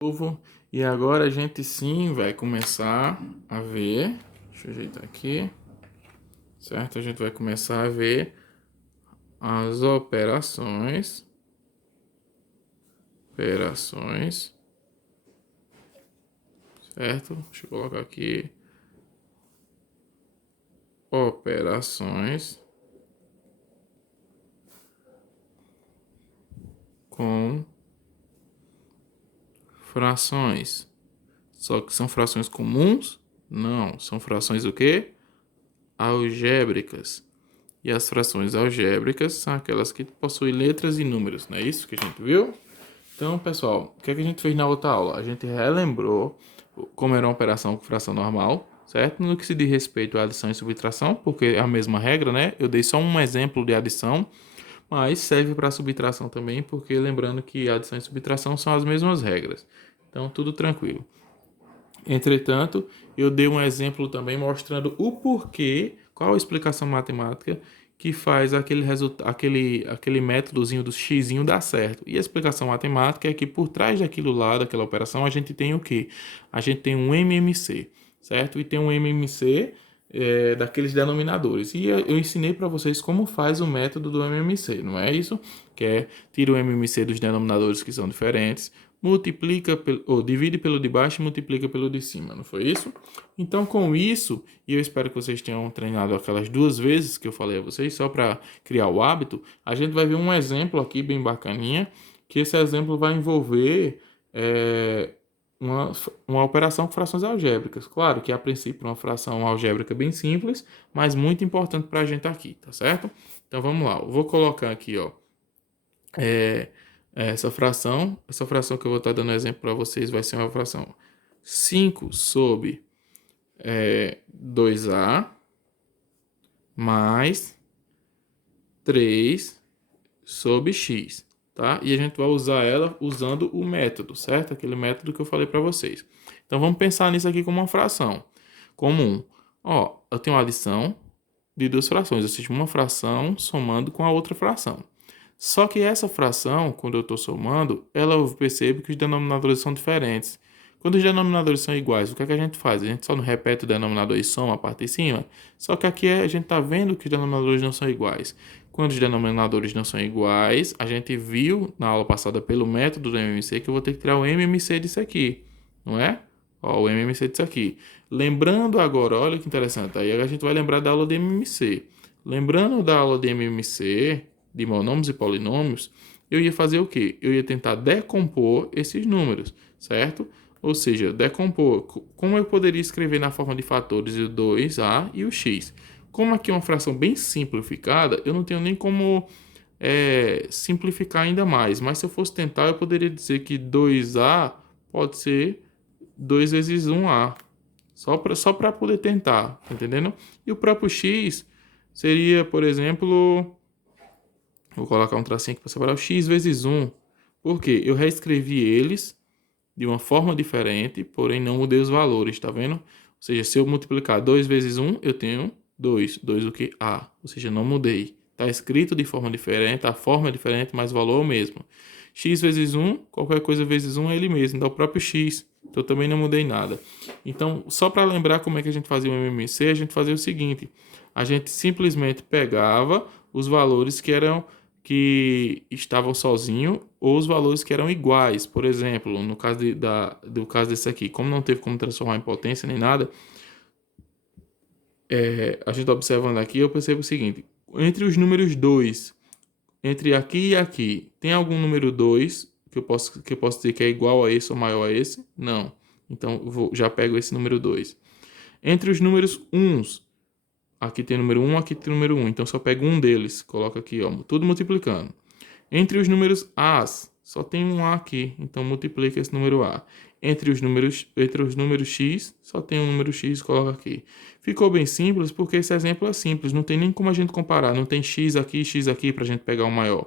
Novo. E agora a gente sim vai começar a ver. Deixa eu ajeitar aqui, certo? A gente vai começar a ver as operações, certo? Deixa eu colocar aqui, operações com frações. Só que são frações comuns? Não, são frações o quê? Algébricas. E as frações algébricas são aquelas que possuem letras e números, não é isso que a gente viu? Então, pessoal, o que é que a gente fez na outra aula? A gente relembrou como era uma operação com fração normal, certo? No que se diz respeito à adição e subtração, porque é a mesma regra, né? Eu dei só um exemplo de adição, mas serve para subtração também, porque lembrando que adição e subtração são as mesmas regras. Então, tudo tranquilo. Entretanto, eu dei um exemplo também mostrando o porquê, qual a explicação matemática que faz aquele métodozinho do xizinho dar certo. E a explicação matemática é que por trás daquilo lá, daquela operação, a gente tem o quê? A gente tem um MMC, certo? E tem um MMC daqueles denominadores. E eu ensinei para vocês como faz o método do MMC, não é isso? Que é tira o MMC dos denominadores que são diferentes, multiplica ou divide pelo de baixo e multiplica pelo de cima, não foi isso? Então, com isso, e eu espero que vocês tenham treinado aquelas duas vezes que eu falei a vocês, só para criar o hábito, a gente vai ver um exemplo aqui bem bacaninha, que esse exemplo vai envolver uma operação com frações algébricas. Claro que a princípio é uma fração algébrica bem simples, mas muito importante para a gente aqui, tá certo? Então vamos lá, eu vou colocar aqui, ó, é, essa fração que eu vou estar dando exemplo para vocês vai ser uma fração 5 sobre 2a mais 3 sobre x, tá? E a gente vai usar ela usando o método, certo? Aquele método que eu falei para vocês. Então vamos pensar nisso aqui como uma fração comum. Ó, eu tenho uma adição de duas frações, ou seja, uma fração somando com a outra fração. Só que essa fração, quando eu estou somando, eu percebo que os denominadores são diferentes. Quando os denominadores são iguais, o que é que a gente faz? A gente só não repete o denominador e soma a parte de cima? Só que aqui a gente está vendo que os denominadores não são iguais. Quando os denominadores não são iguais, a gente viu na aula passada pelo método do MMC que eu vou ter que tirar o MMC disso aqui, não é? Ó, o MMC disso aqui. Lembrando agora, olha que interessante, aí a gente vai lembrar da aula de MMC. Lembrando da aula de MMC, de monômios e polinômios, eu ia fazer o quê? Eu ia tentar decompor esses números, certo? Ou seja, decompor. Como eu poderia escrever na forma de fatores o 2a e o x? Como aqui é uma fração bem simplificada, eu não tenho nem como simplificar ainda mais. Mas se eu fosse tentar, eu poderia dizer que 2a pode ser 2 vezes 1a. Só para poder tentar, tá entendendo? E o próprio x seria, por exemplo, vou colocar um tracinho aqui para separar o x vezes 1. Por quê? Eu reescrevi eles de uma forma diferente, porém não mudei os valores, tá vendo? Ou seja, se eu multiplicar 2 vezes 1, eu tenho 2. 2 o que? A. Ou seja, não mudei. Está escrito de forma diferente, a forma é diferente, mas o valor é o mesmo. X vezes 1, qualquer coisa vezes 1 é ele mesmo, dá o próprio x. Então também não mudei nada. Então, só para lembrar como é que a gente fazia o MMC, a gente fazia o seguinte: a gente simplesmente pegava os valores que estavam sozinhos ou os valores que eram iguais. Por exemplo, no caso do caso desse aqui, como não teve como transformar em potência nem nada, a gente observando aqui, eu percebo o seguinte: entre os números 2, entre aqui e aqui, tem algum número 2 que eu posso dizer que é igual a esse ou maior a esse? Não. Então, já pego esse número 2. Entre os números 1, aqui tem número 1, aqui tem número 1. Então, só pego um deles. Coloco aqui, ó, tudo multiplicando. Entre os números A's, só tem um A aqui, então multiplica esse número A. Entre os números X, só tem um número X, coloca aqui. Ficou bem simples porque esse exemplo é simples, não tem nem como a gente comparar, não tem X aqui para a gente pegar o maior.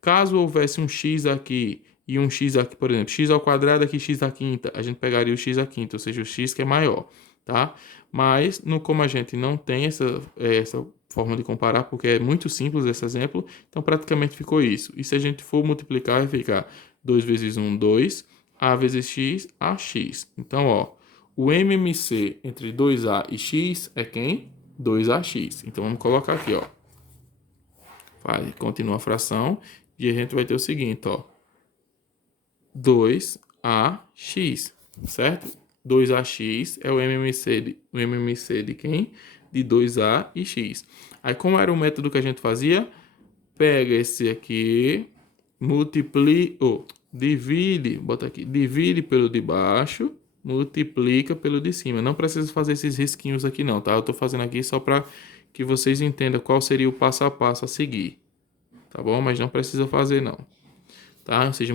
Caso houvesse um X aqui e um X aqui, por exemplo, X ao quadrado aqui, X à quinta, a gente pegaria o X à quinta, ou seja, o X que é maior, tá? Mas, como a gente não tem essa forma de comparar, porque é muito simples esse exemplo, então praticamente ficou isso. E se a gente for multiplicar, vai ficar 2 vezes 1, 2. A vezes X, AX. Então, ó, o MMC entre 2A e X é quem? 2AX. Então, vamos colocar aqui, ó. Continua a fração e a gente vai ter o seguinte, ó. 2AX, certo? 2AX é o MMC de quem? De 2A e X. Aí, como era o método que a gente fazia? Pega esse aqui, divide, bota aqui, divide pelo de baixo, multiplica pelo de cima. Não precisa fazer esses risquinhos aqui não, tá? Eu tô fazendo aqui só para que vocês entendam qual seria o passo a passo a seguir, tá bom? Mas não precisa fazer não. Tá? Ou seja,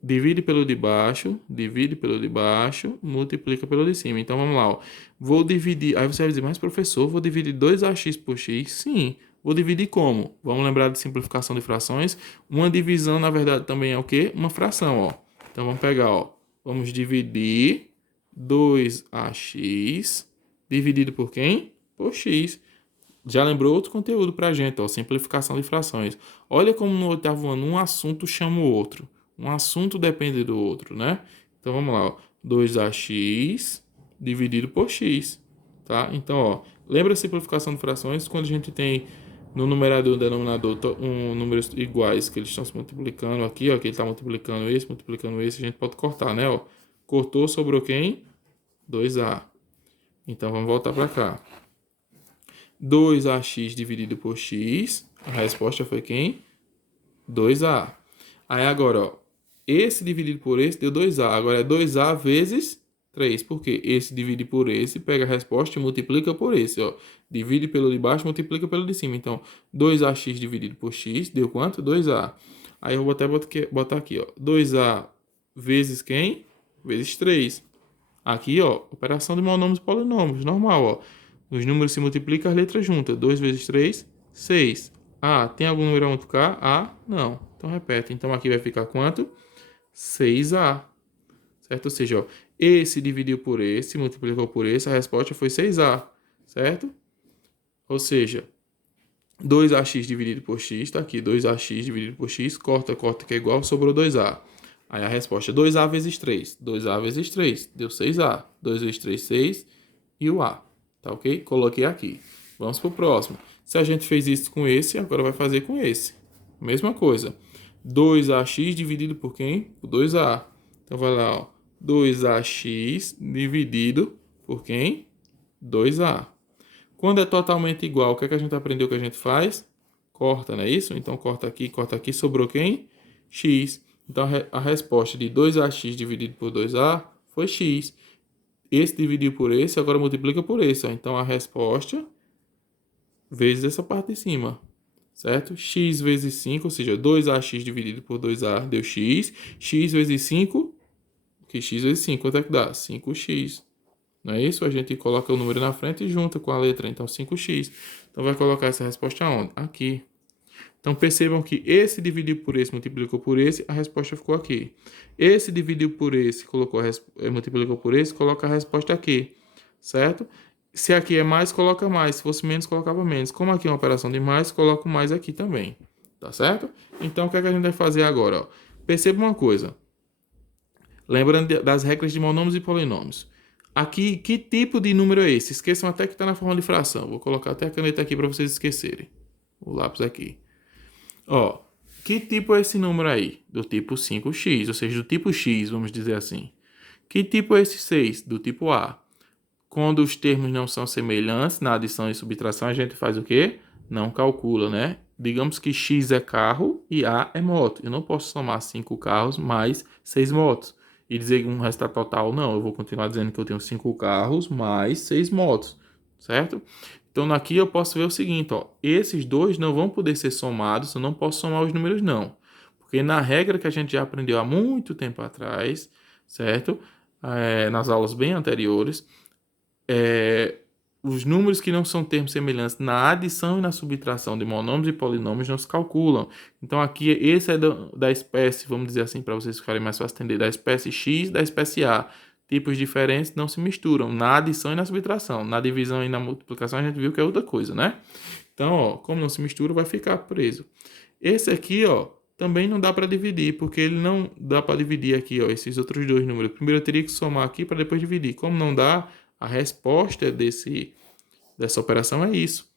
divide pelo de baixo, multiplica pelo de cima. Então, vamos lá, ó. Vou dividir, aí você vai dizer, mas professor, vou dividir 2AX por X? Sim. Vou dividir como? Vamos lembrar de simplificação de frações. Uma divisão, na verdade, também é o quê? Uma fração, ó. Então, vamos pegar, ó. Vamos dividir 2AX dividido por quem? Por X. Já lembrou outro conteúdo para a gente, ó, simplificação de frações. Olha como no oitavo ano um assunto chama o outro. Um assunto depende do outro, né? Então vamos lá, ó. 2AX dividido por X, tá? Então, ó, lembra a simplificação de frações quando a gente tem no numerador e no denominador números iguais que eles estão se multiplicando aqui, ó, que ele está multiplicando esse, a gente pode cortar, né, ó. Cortou, sobrou quem? 2A. Então vamos voltar para cá. 2AX dividido por X, a resposta foi quem? 2A. Aí agora, ó, esse dividido por esse deu 2A. Agora é 2A vezes 3. Por quê? Esse divide por esse, pega a resposta e multiplica por esse, ó. Divide pelo de baixo, multiplica pelo de cima. Então, 2AX dividido por X deu quanto? 2A. Aí eu vou até botar aqui, ó. 2A vezes quem? Vezes 3. Aqui, ó, operação de monômios e polinômios, normal, ó. Os números se multiplicam, as letras juntas. 2 vezes 3, 6. Ah, tem algum número a multiplicar? Ah, não. Então, repete. Então, aqui vai ficar quanto? 6A. Certo? Ou seja, ó, esse dividiu por esse, multiplicou por esse, a resposta foi 6A. Certo? Ou seja, 2AX dividido por X, tá aqui. 2AX dividido por X, corta, que é igual, sobrou 2A. Aí a resposta é 2A vezes 3. 2A vezes 3, deu 6A. 2 vezes 3, 6. E o A. Tá ok? Coloquei aqui. Vamos para o próximo. Se a gente fez isso com esse, agora vai fazer com esse. Mesma coisa. 2AX dividido por quem? Por 2A. Então vai lá, ó. 2AX dividido por quem? 2A. Quando é totalmente igual, o que é que a gente aprendeu que a gente faz? Corta, não é isso? Então corta aqui, sobrou quem? X. Então a resposta de 2AX dividido por 2A foi X. Esse dividiu por esse, agora multiplica por esse. Ó. Então, a resposta vezes essa parte de cima, certo? X vezes 5, ou seja, 2AX dividido por 2A deu X. X vezes 5, que X vezes 5, quanto é que dá? 5X. Não é isso? A gente coloca o número na frente e junta com a letra, então 5X. Então, vai colocar essa resposta aonde? Aqui. Então, percebam que esse dividiu por esse, multiplicou por esse, a resposta ficou aqui. Esse dividiu por esse, multiplicou por esse, coloca a resposta aqui, certo? Se aqui é mais, coloca mais. Se fosse menos, colocava menos. Como aqui é uma operação de mais, coloco mais aqui também, tá certo? Então, o que é que a gente vai fazer agora? Ó? Perceba uma coisa. Lembrando das regras de monômios e polinômios. Aqui, que tipo de número é esse? Esqueçam até que está na forma de fração. Vou colocar até a caneta aqui para vocês esquecerem. O lápis aqui. Ó, que tipo é esse número aí? Do tipo 5x, ou seja, do tipo x, vamos dizer assim. Que tipo é esse 6? Do tipo A. Quando os termos não são semelhantes, na adição e subtração, a gente faz o quê? Não calcula, né? Digamos que x é carro e A é moto. Eu não posso somar 5 carros mais 6 motos e dizer um resultado total. Não, eu vou continuar dizendo que eu tenho 5 carros mais 6 motos, certo? Então, aqui eu posso ver o seguinte, ó, esses dois não vão poder ser somados, eu não posso somar os números não. Porque na regra que a gente já aprendeu há muito tempo atrás, certo? Nas aulas bem anteriores, os números que não são termos semelhantes na adição e na subtração de monômios e polinômios não se calculam. Então, aqui, esse é da espécie, vamos dizer assim, para vocês ficarem mais fácil entender, da espécie X da espécie A. Tipos diferentes não se misturam na adição e na subtração. Na divisão e na multiplicação a gente viu que é outra coisa, né? Então, ó, como não se mistura, vai ficar preso. Esse aqui, ó, também não dá para dividir, porque ele não dá para dividir aqui, ó, esses outros dois números. Primeiro eu teria que somar aqui para depois dividir. Como não dá, a resposta dessa operação é isso,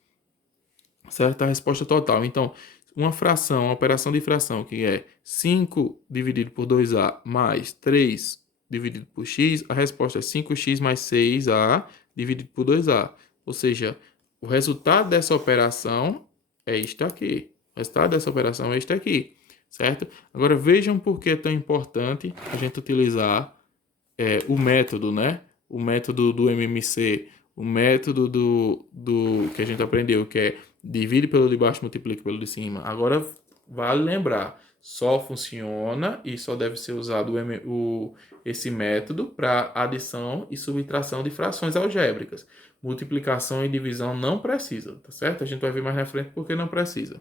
certo? A resposta total. Então, uma operação de fração, que é 5 dividido por 2a mais 3 dividido por x, a resposta é 5x mais 6a dividido por 2a. Ou seja, o resultado dessa operação é isto aqui. O resultado dessa operação é isto aqui, certo? Agora vejam por que é tão importante a gente utilizar o método, né? O método do MMC, o método do que a gente aprendeu, que é divide pelo de baixo, multiplica pelo de cima. Agora, vale lembrar, só funciona e só deve ser usado esse método para adição e subtração de frações algébricas. Multiplicação e divisão não precisa, tá certo? A gente vai ver mais na frente porque não precisa.